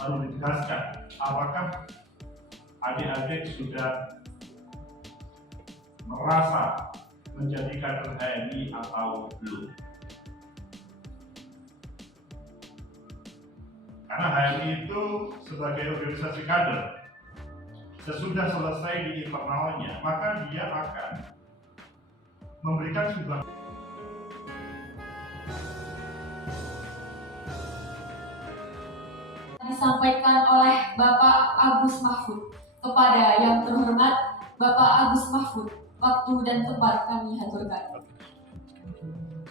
lalu dijelaskan apakah adik-adik sudah merasa menjadi kader HMI atau belum. Karena HMI itu sebagai organisasi kader, sesudah selesai di internalnya, maka dia akan memberikan sebuah disampaikan oleh Bapak Agus Mahfud. Kepada yang terhormat Bapak Agus Mahfud, waktu dan tempat kami haturkan.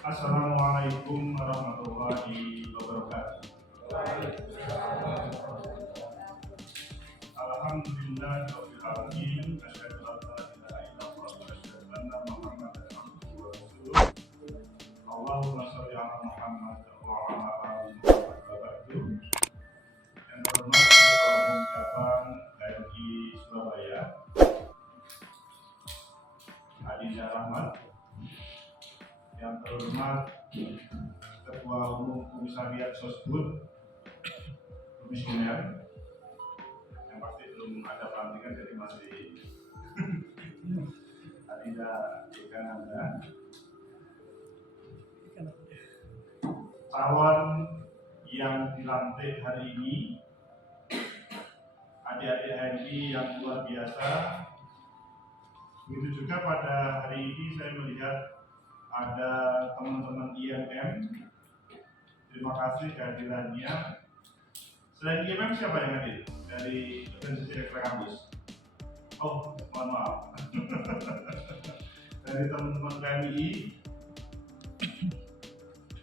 Assalamualaikum warahmatullahi wabarakatuh. Alhamdulillahirabbil alamin. Asyhadu an la ilaha illallah wa asyhadu anna Muhammadan abduhu wa rasuluh. Allahumma shalli ala Muhammad wa ala ali Muhammad wa barik. Yang terhormat Ketua Umum Cabang HMI Surabaya, Adinda Rahmat. Yang terhormat Ketua Umum Komisariat Sosbud Komisioner, yang pasti belum ada pelantikan jadi masih Adinda Ikananda. Calon yang dilantik hari ini, adik-adik HMI yang luar biasa. Begitu juga pada hari ini saya melihat ada teman-teman IMM. Terima kasih kehadirannya. Selain IMM, siapa yang hadir dari organisasi ekstra kampus? Oh, mohon maaf. Dari teman-teman PMI.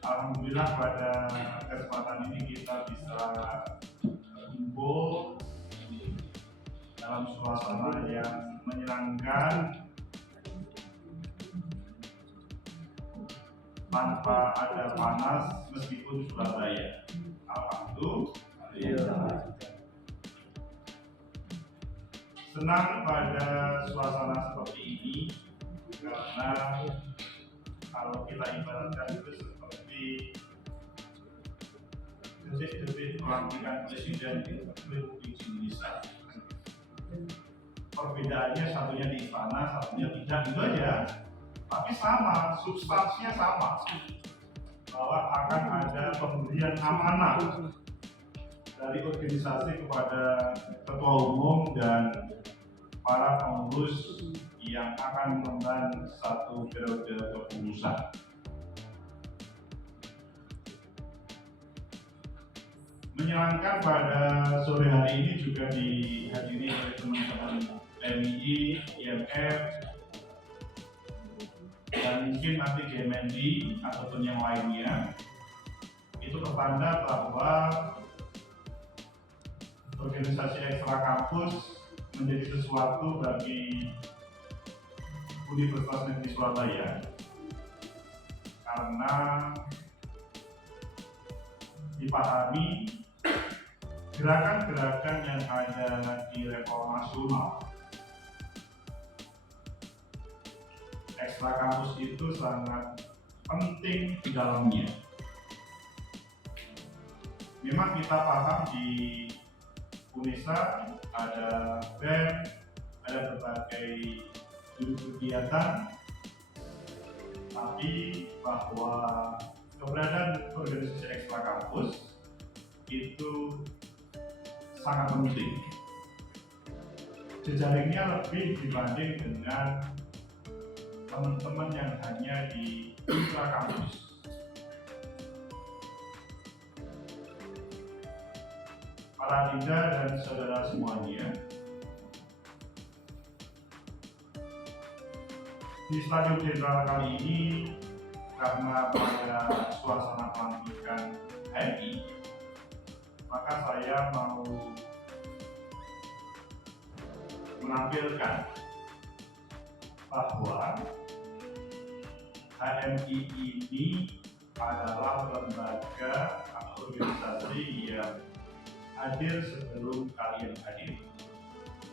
Alhamdulillah pada kesempatan ini kita bisa kumpul dalam suasana yang menyenangkan tanpa ada panas meskipun Surabaya. Alhamdulillah. Senang pada suasana seperti ini karena kalau kita ibaratkan itu seperti detik-detik pelantikan Presiden Republik Indonesia. Perbedaannya satunya di istana, satunya tidak, gitu aja. Tapi sama, substansinya sama. Bahwa akan ada pemberian amanah dari organisasi kepada ketua umum dan para pengurus yang akan mengemban satu periode kepengurusan. Menyenangkan pada sore hari ini juga dihadiri oleh teman-teman MI, IMF, dan mungkin nanti GMND ataupun yang lainnya. Itu pertanda bahwa organisasi ekstra kampus menjadi sesuatu bagi Universitas Negeri Surabaya, karena dipahami gerakan-gerakan yang ada di level nasional. Ekstra kampus itu sangat penting di dalamnya. Memang kita paham di UNESA ada BEM, ada berbagai unit kegiatan, tapi bahwa keberadaan organisasi ekstra kampus itu sangat penting. Jejaringnya lebih dibanding dengan teman-teman yang hanya di ekstra kampus. Para Adinda dan saudara semuanya, di Stadion Jenderal kali ini karena pada suasana pelantikan HMI, maka saya mau menampilkan bahwa HMI ini adalah lembaga atau organisasi yang hadir sebelum kalian hadir,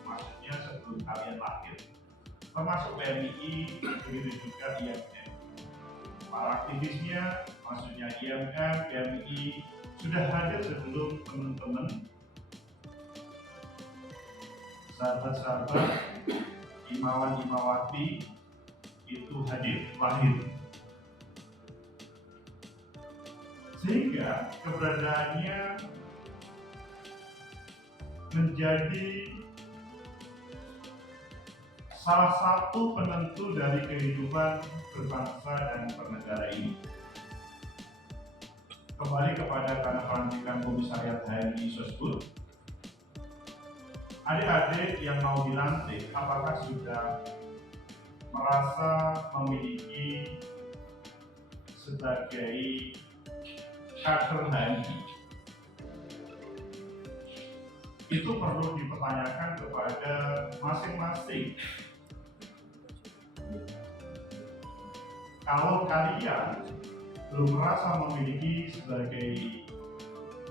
maksudnya sebelum kalian lahir, termasuk PMI, begitu juga IMM. Para aktivisnya, maksudnya IMM, PMI, sudah hadir sebelum teman-teman sahabat-sahabat Imawan Imawati itu hadir, lahir. Sehingga keberadaannya menjadi salah satu penentu dari kehidupan berbangsa dan bernegara ini. Kembali kepada karena pelantikan Komisariat HMI Sosbud, adik-adik yang mau dilantik, apakah sudah merasa memiliki sebagai kader HMI? Itu perlu dipertanyakan kepada masing-masing. Kalau kalian belum merasa memiliki sebagai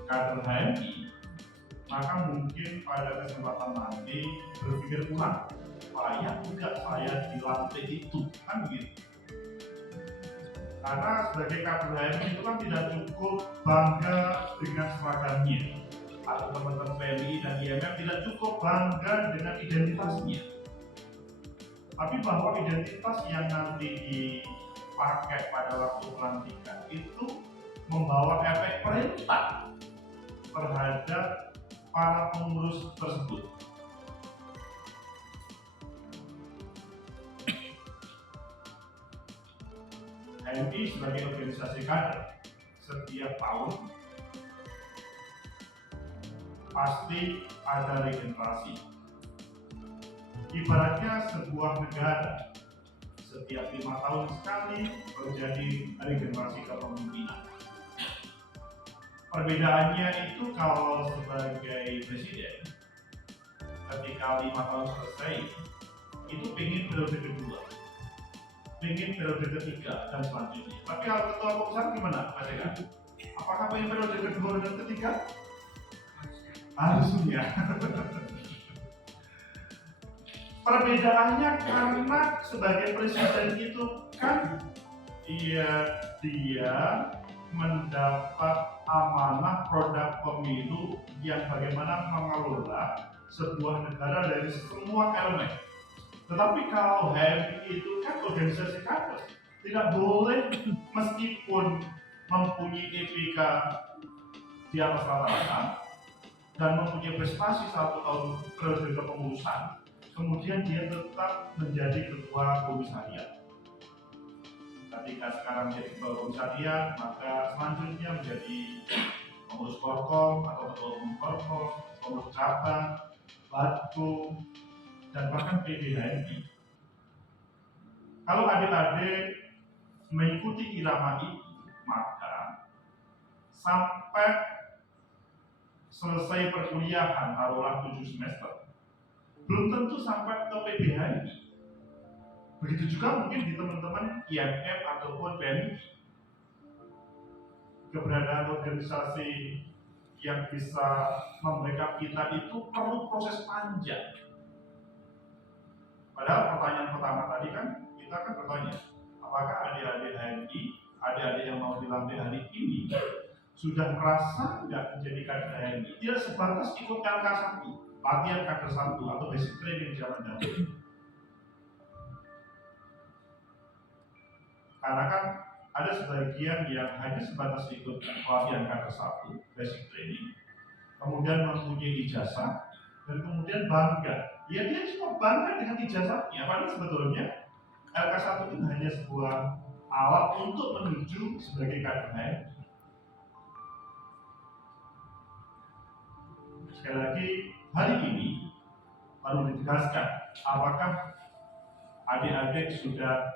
kader HMI, maka mungkin pada kesempatan nanti berpikir ulang, layak enggak saya dilantik itu, kan begitu. Karena sebagai kader HMI itu kan tidak cukup bangga dengan seragamnya, atau teman-teman PMI dan IMM tidak cukup bangga dengan identitasnya, tapi bahwa identitas yang nanti dipakai pada waktu pelantikan itu membawa efek perintah terhadap para pengurus tersebut. HMI sebagai organisasi kader setiap tahun pasti ada regenerasi. Ibaratnya sebuah negara setiap 5 tahun sekali terjadi regenerasi kepemimpinan. Perbedaannya itu kalau sebagai presiden ketika 5 tahun selesai itu pengen periode kedua, pengen periode ketiga dan selanjutnya. Tapi kalau ketua komisar gimana Mas Eka? Apakah pengen periode kedua dan ketiga? Harusnya. Perbedaannya karena sebagai presiden itu kan dia mendapat amanah produk pemilu yang bagaimana mengelola sebuah negara dari semua elemen. Tetapi kalau HMI itu kan organisasi kader, tidak boleh meskipun mempunyai etika di atas rata-rata dan mempunyai prestasi 1 tahun periode kepengurusan, kemudian dia tetap menjadi ketua komisariat. Ketika sekarang menjadi ketua komisariat, maka selanjutnya menjadi pengurus Korkom atau ketua umum Korkom, pengurus cabang, Batku, dan bahkan PDHMI. Kalau adik-adik mengikuti irama ini, maka sampai selesai perkuliahan, taruhlah 7 semester, belum tentu sampai ke PDHMI. Begitu juga mungkin di teman-teman IMM ataupun PMI. Keberadaan organisasi yang bisa membackup kita itu perlu proses panjang. Padahal pertanyaan pertama tadi kan kita kan bertanya, apakah adik-adik HMI, adik-adik yang mau dilantik hari ini sudah merasa nggak menjadi kader HMI? Tidak sebatas ikut LK1, latihan kader 1 atau basic training zaman dahulu. Karena kan ada sebagian yang hanya sebatas ikut pelatihan kader 1, basic training, kemudian mempunyai ijazah, dan kemudian bangga. Ya dia cuma bangga dengan ijazahnya, padahal sebetulnya LK1 itu hanya sebuah alat untuk menuju sebagai kader HMI. Sekali lagi, hari ini perlu ditegaskan, apakah adik-adik sudah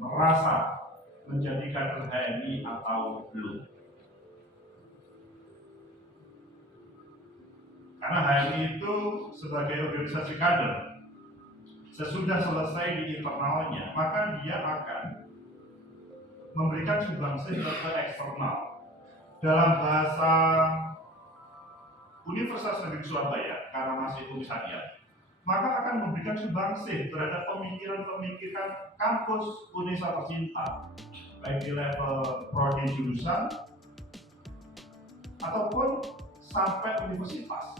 merasa menjadi kader HMI atau belum? Karena HMI itu sebagai organisasi kader, sesudah selesai di internalnya, maka dia akan memberikan sumbangsih ke eksternal. Dalam bahasa Universitas Negeri Surabaya, karena masih komisariat, maka akan memberikan sumbangsih terhadap pemikiran-pemikiran kampus Unesa tercinta, baik di level prodi jurusan ataupun sampai universitas.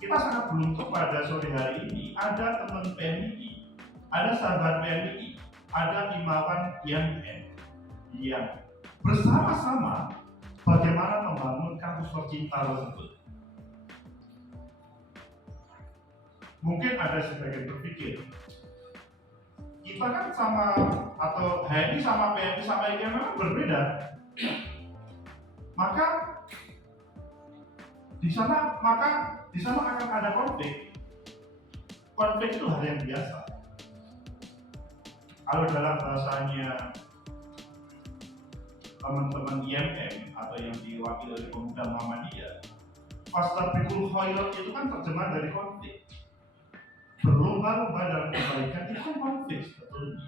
kita sangat beruntung pada sore hari ini ada teman PMI, ada sahabat PMI, ada Imawan YMM yang bersama-sama bagaimana membangun kampus tercinta tersebut. Mungkin ada sebagian berpikir, kita kan sama atau HMI sama PMI sama IKM memang berbeda. Maka di sana akan ada konflik. Konflik itu hal yang biasa. Kalau dalam bahasanya teman-teman IMM atau yang diwakili oleh pemuda Muhammadiyah, fastabiqul khairat itu kan terjemahan dari konflik. Berlomba-lomba dalam kebaikan itu kan konflik sebetulnya.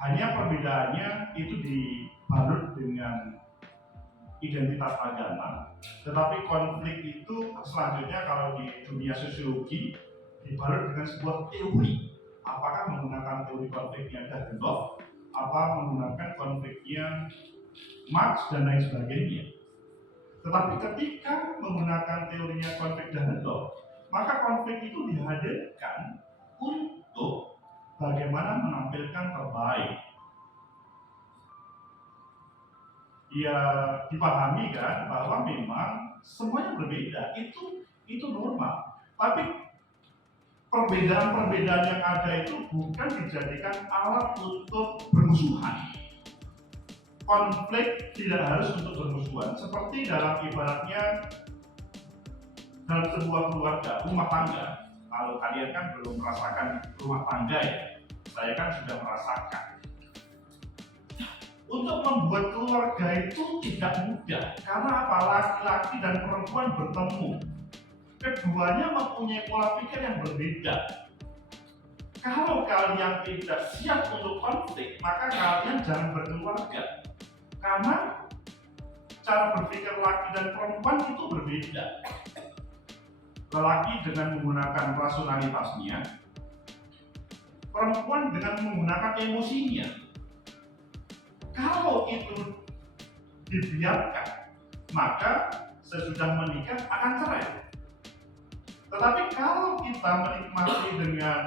Hanya perbedaannya itu dibalut dengan identitas agama, tetapi konflik itu selanjutnya kalau di dunia sosiologi dibalut dengan sebuah teori. Apakah menggunakan teori konfliknya Dagendorf, apa menggunakan konfliknya Marx dan lain sebagainya. Tetapi ketika menggunakan teorinya konflik Dagendorf, maka konflik itu dihadirkan untuk bagaimana menampilkan terbaik. Ya dipahami kan bahwa memang semuanya berbeda, itu normal. Tapi perbedaan-perbedaan yang ada itu bukan dijadikan alat untuk bermusuhan. Konflik tidak harus untuk bermusuhan. Seperti dalam ibaratnya dalam sebuah keluarga, rumah tangga. Kalau kalian kan belum merasakan rumah tangga ya, saya kan sudah merasakan. Untuk membuat keluarga itu tidak mudah, karena apa? Laki-laki dan perempuan bertemu. Keduanya mempunyai pola pikir yang berbeda. Kalau kalian tidak siap untuk konflik, maka kalian jangan berkeluarga. Karena cara berpikir laki dan perempuan itu berbeda. Lelaki dengan menggunakan rasionalitasnya, perempuan dengan menggunakan emosinya. Kalau itu dibiarkan, maka sesudah menikah akan cerai. Tetapi kalau kita menikmati dengan,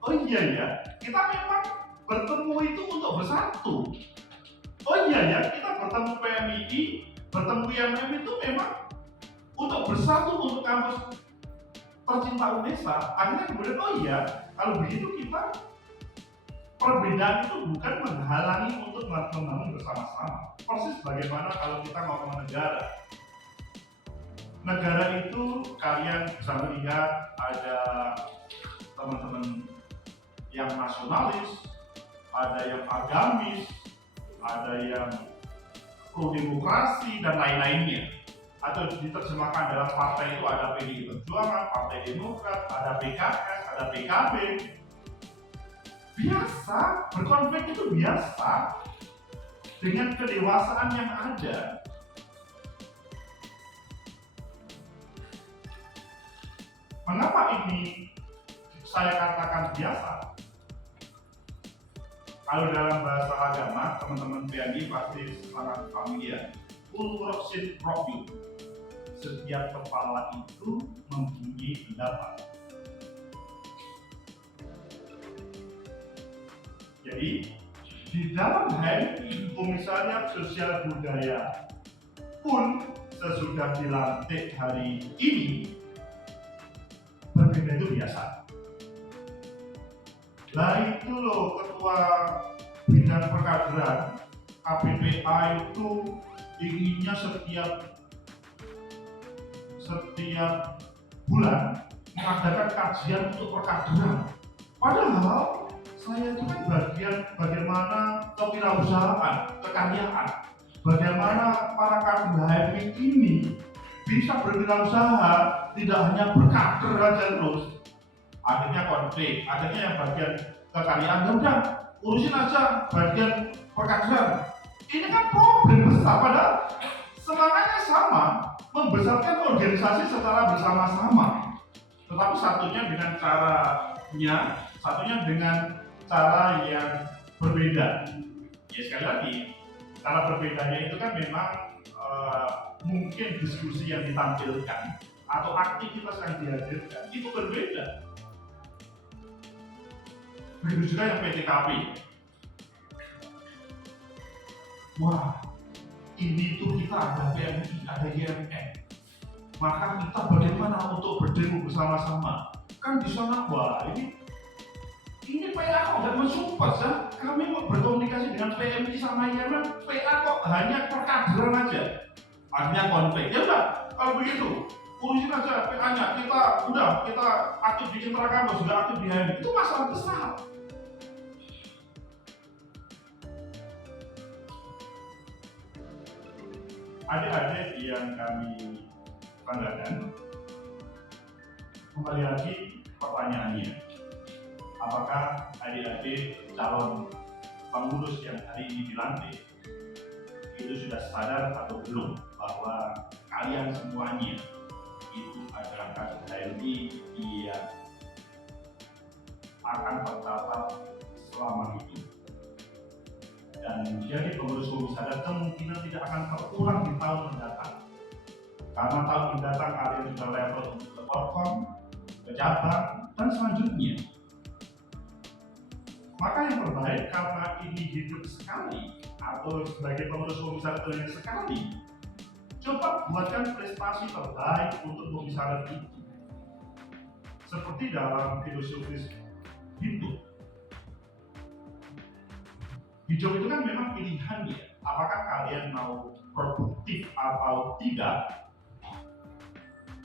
oh iya ya, kita memang bertemu itu untuk bersatu. Oh iya ya, kita bertemu PMI, bertemu IMM itu memang untuk bersatu untuk kampus tercinta UNESA. Akhirnya kemudian, oh iya, kalau begitu kita perbedaan itu bukan menghalangi untuk membangun bersama-sama. Persis bagaimana kalau kita ngomong negara. Negara itu kalian bisa melihat ada teman-teman yang nasionalis, ada yang agamis, ada yang pro demokrasi dan lain-lainnya. Atau diterjemahkan dalam partai itu ada PDI Perjuangan, Partai Demokrat, ada PKS, ada PKB. Biasa, berkonflik itu biasa dengan kedewasaan yang ada. Mengapa ini saya katakan biasa? Kalau dalam bahasa agama, teman-teman PMI pasti sangat familiar. Kultur sit rokyut. Setiap kepala itu mempunyai pendapat. Jadi di dalam HMI, Komisariat Sosial Budaya pun sesudah dilantik hari ini berbeda itu biasa. Lah itu loh ketua bidang perkaderan KPPA itu inginnya setiap bulan mengadakan kajian untuk perkaderan. Padahal saya itu kan bagian bagaimana kewirausahaan, kekaryaan, bagaimana para kader HMI ini bisa berwirausaha, tidak hanya berkader aja terus. Akhirnya konflik, akhirnya yang bagian kekaryaan udah urusin aja bagian perkaderan. Ini kan problem besar, padahal semangatnya sama, membesarkan organisasi secara bersama-sama. Tetapi satunya dengan caranya, satunya dengan cara yang berbeda. Ya sekali lagi, cara berbedanya itu kan memang mungkin diskusi yang ditampilkan atau aktivitas yang dihadirkan itu berbeda. Begitu juga yang PTKP. Wah, ini tuh kita ada PMI, ada IMN. Maka kita bagaimana untuk berdemo bersama-sama? Kan di sana, wah ini PA kok nggak mensupport ya? Kami mau berkomunikasi dengan PMI sama IMN, PA kok hanya perkaderan aja. Akhirnya konflik. Ya udah, kalau begitu urusin aja PA-nya. Kita aktif di Intrakampus, sudah aktif di HMI. Itu masalah besar. Adik-adik yang kami banggakan, kembali lagi pertanyaannya, apakah adik-adik calon pengurus yang hari ini dilantik itu sudah sadar atau belum bahwa kalian semuanya itu adalah kader HMI yang akan tercatat selama hidup, dan menjadi pengurus komisaris kemungkinan tidak akan terulang di tahun mendatang, karena tahun mendatang kalian sudah level untuk ke Porkom, pejabat, dan selanjutnya. Maka yang terbaik, karena ini hidup sekali atau sebagai pengurus komisaris yang sekali, coba buatkan prestasi terbaik untuk komisaris itu. Seperti dalam filosofis hidup. Hidup itu kan memang pilihan ya. Apakah kalian mau produktif atau tidak?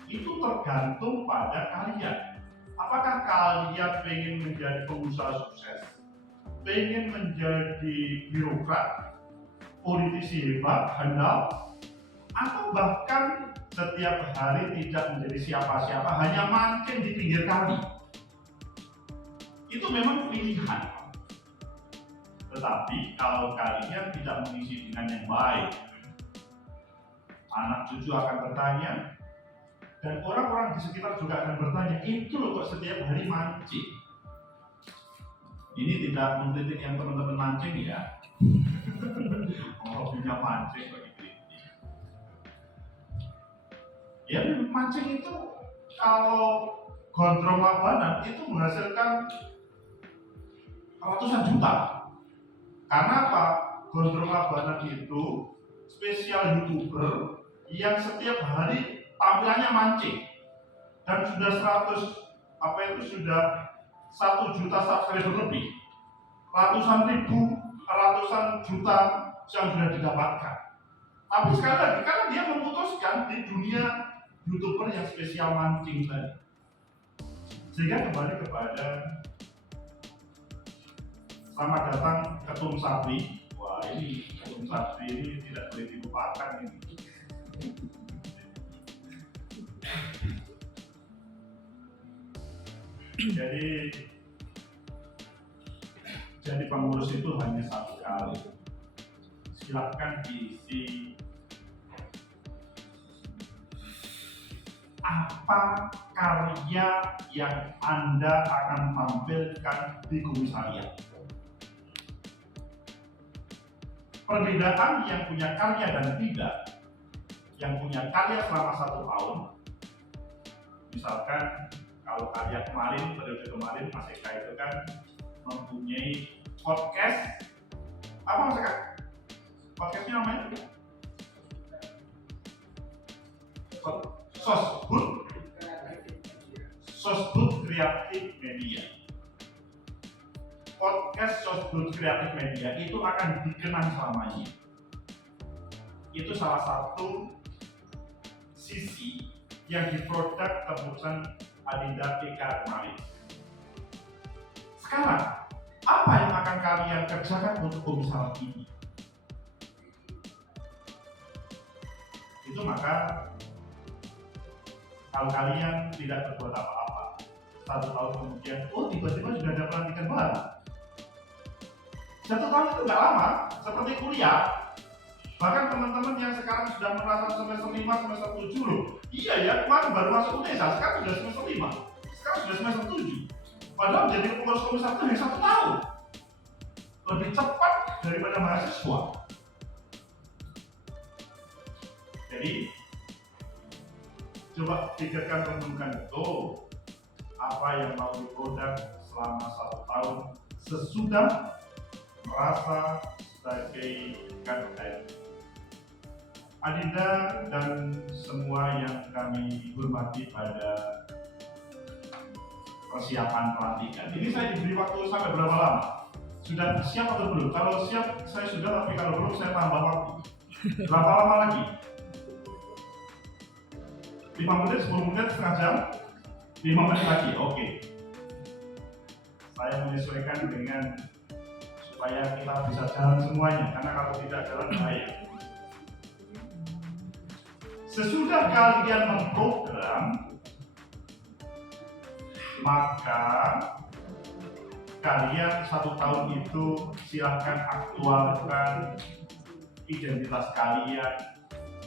Itu tergantung pada kalian. Apakah kalian pengen menjadi pengusaha sukses? Pengen menjadi birokrat, politisi hebat, handal, atau bahkan setiap hari tidak menjadi siapa-siapa, hanya mancing di pinggir kali? Itu memang pilihan. Tetapi kalau kalian tidak mengisi dengan yang baik, anak cucu akan bertanya, dan orang-orang di sekitar juga akan bertanya, itu loh kok setiap hari mancing. Ini tidak mengkritik yang teman-teman mancing ya. Hobinya mancing bagi kritik. Ya mancing itu kalau gondrong labanan itu menghasilkan ratusan juta. Karena apa? Gondrong labanan itu spesial YouTuber yang setiap hari tampilannya mancing, dan sudah 1 juta subscriber lebih, ratusan ribu, ratusan juta yang sudah didapatkan. Tapi sekali lagi, karena dia memutuskan di dunia YouTuber yang spesial mancing tadi. Sehingga kembali kepada selamat datang Ketum Sapri. Wah, ini Ketum Sapri ini tidak boleh dilupakan ini. Jadi pengurus itu hanya satu kali. Silahkan diisi apa karya yang Anda akan tampilkan di komisariat. Perbedaan yang punya karya dan tidak, yang punya karya selama 1 tahun, misalkan kalau karya kemarin, periode kemarin Mas Eka itu kan mempunyai podcast, apa Mas Eka? Podcastnya namanya? Sosbud Kreatif Media. Podcast Sosbud Kreatif Media itu akan dikenang selamanya. Itu salah satu sisi yang diproduk tembusan Adinda PK kemarin. Sekarang, apa yang akan kalian kerjakan untuk komisaris ini? Itu maka kalau kalian tidak berbuat apa-apa, 1 tahun kemudian, oh tiba-tiba sudah ada pelantikan baru. 1 tahun itu nggak lama, seperti kuliah. Bahkan teman-teman yang sekarang sudah merasa semester 5, semester 7 loh. Iya ya, kemarin baru masuk UNESA, sekarang sudah semester 5, sekarang sudah semester 7. Padahal jadi pengurus komisaris itu hanya 1 tahun. Lebih cepat daripada mahasiswa. Jadi materi, coba pikirkan, renungkan betul apa yang mau diproduk selama 1 tahun sesudah merasa sebagai kader HMI. Adinda dan semua yang kami hormati pada persiapan pelantikan. Ini saya diberi waktu sampai berapa lama? Sudah siap atau belum? Kalau siap saya sudah, tapi kalau belum saya tambah waktu. Berapa lama lagi? 5 menit, 10 menit, setengah jam? 5 menit lagi, oke. Saya menyesuaikan dengan supaya kita bisa jalan semuanya, karena kalau tidak jalan bahaya. Sesudah kalian memprogram, maka kalian 1 tahun itu silahkan aktualkan identitas kalian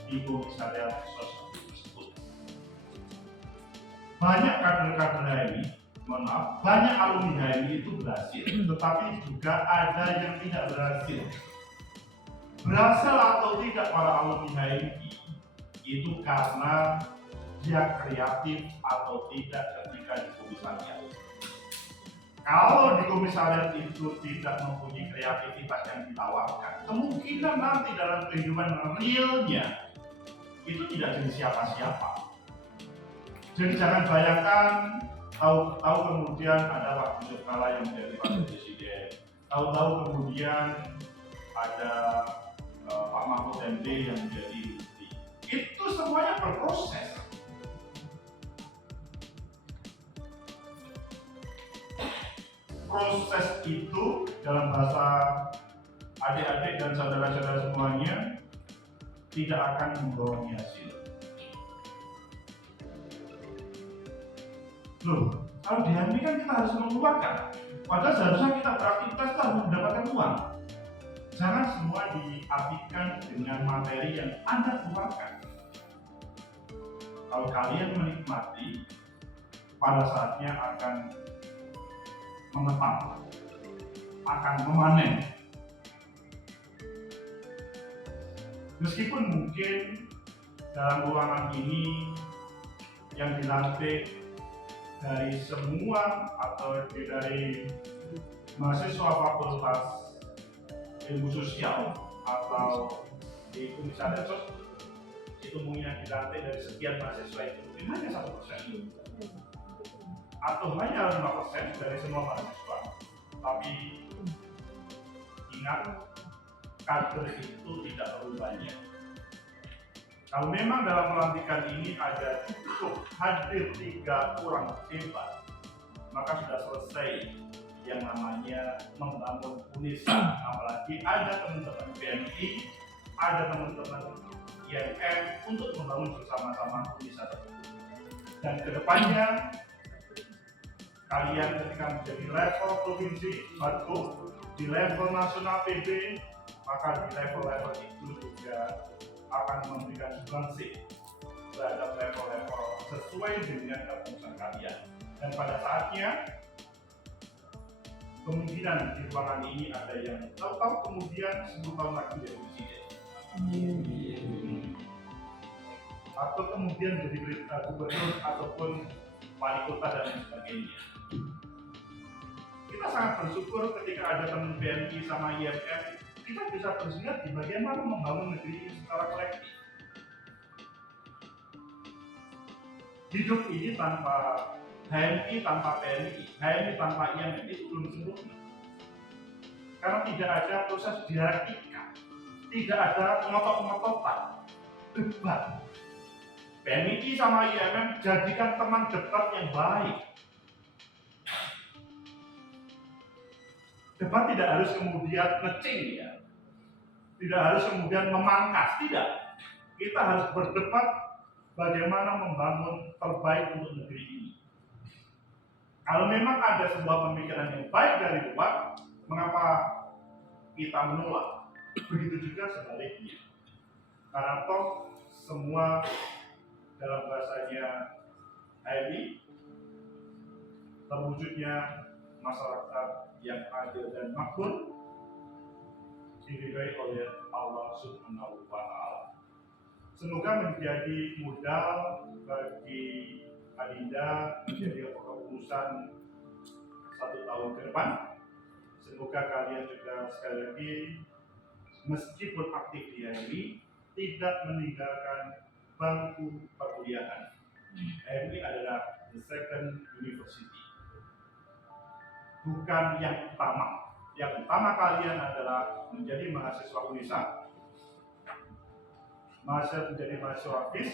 di komisariat sosial tersebut. Banyak kader-kader HMI, mohon maaf, banyak alumni HMI itu berhasil, tetapi juga ada yang tidak berhasil. Berhasil atau tidak para alumni HMI itu karena dia kreatif atau tidak ketika di komisariat. Kalau di komisariat itu tidak mempunyai kreativitas yang ditawarkan, kemungkinan nanti dalam kehidupan realnya itu tidak jadi siapa-siapa. Jadi jangan bayangkan tahu kemudian ada Pak Yusuf Kala yang menjadi wakil presiden, tahu kemudian ada Pak Mahfud MD yang menjadi menteri. Itu semuanya berproses. Proses itu dalam bahasa adik-adik dan saudara-saudara semuanya tidak akan membawa hasil. Loh, kalau di HMI kan kita harus mengeluarkan. Padahal seharusnya kita beraktivitas kita harus mendapatkan uang. Jangan semua diartikan dengan materi yang Anda keluarkan. Kalau kalian menikmati, pada saatnya akan menetap, akan memanen. Meskipun mungkin dalam ruangan ini yang dilantik dari semua atau dari mahasiswa fakultas ilmu sosial atau di komisariat sosial itu mungkin yang dilantik dari sekian mahasiswa itu mungkin hanya 1% atau hanya 5% dari semua mahasiswa. Tapi ingat, kader itu tidak perlu banyak. Kalau memang dalam pelantikan ini ada cukup hadir 3 orang hebat, maka sudah selesai yang namanya membangun UNISA. Apalagi ada teman-teman BNI, ada teman-teman IMM untuk membangun bersama-sama UNISA tersebut. Dan kedepannya kalian ketika menjadi level provinsi bagus, di level nasional PB, maka di level-level itu juga akan memberikan sumbangsi terhadap level-level sesuai dengan keputusan kalian. Dan pada saatnya kemungkinan di ruangan ini ada yang tahu-tahu kemudian 10 tahun lagi jadi presiden, atau kemudian jadi gubernur ataupun wali kota dan lain sebagainya. Kita sangat bersyukur ketika ada teman BNI sama IMF, kita bisa bersinergi bagaimana membangun negeri ini secara kolektif. Hidup ini tanpa HMI, tanpa BNI, HMI tanpa IMF itu belum sempurna. Karena tidak ada proses dialektika, tidak ada pengotot-pengototan, debat. BNI sama IMF jadikan teman debat yang baik. Debat tidak harus kemudian ngeceng ya, tidak harus kemudian memangkas, tidak. Kita harus berdebat bagaimana membangun terbaik untuk negeri ini. Kalau memang ada sebuah pemikiran yang baik dari luar, mengapa kita menolak? Begitu juga sebaliknya. Karena toh semua dalam bahasanya HMI terwujudnya masyarakat yang adil dan makmur diridhoi oleh Allah Subhanahu wa Ta'ala. Semoga menjadi modal bagi Adinda menjadi kepengurusan 1 tahun ke depan. Semoga kalian juga sekali lagi meskipun aktif di HMI tidak meninggalkan bangku perkuliahan. HMI adalah the second university, bukan yang utama. Yang utama kalian adalah menjadi mahasiswa UNISA, menjadi mahasiswa FIS,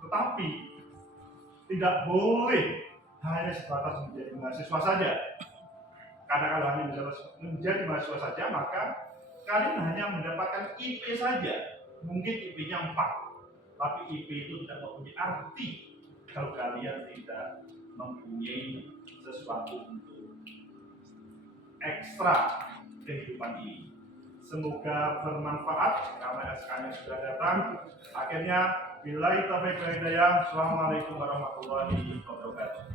tetapi tidak boleh hanya sebatas menjadi mahasiswa saja. Karena kalau hanya menjadi mahasiswa saja, maka kalian hanya mendapatkan IP saja. Mungkin IP-nya 4, tapi IP itu tidak mempunyai arti kalau kalian tidak mempunyai sesuatu untuk ekstra kehidupan ini. Semoga bermanfaat karena SK-nya sudah datang. Akhirnya, billahi taufiq wal hidayah. Assalamualaikum warahmatullahi wabarakatuh.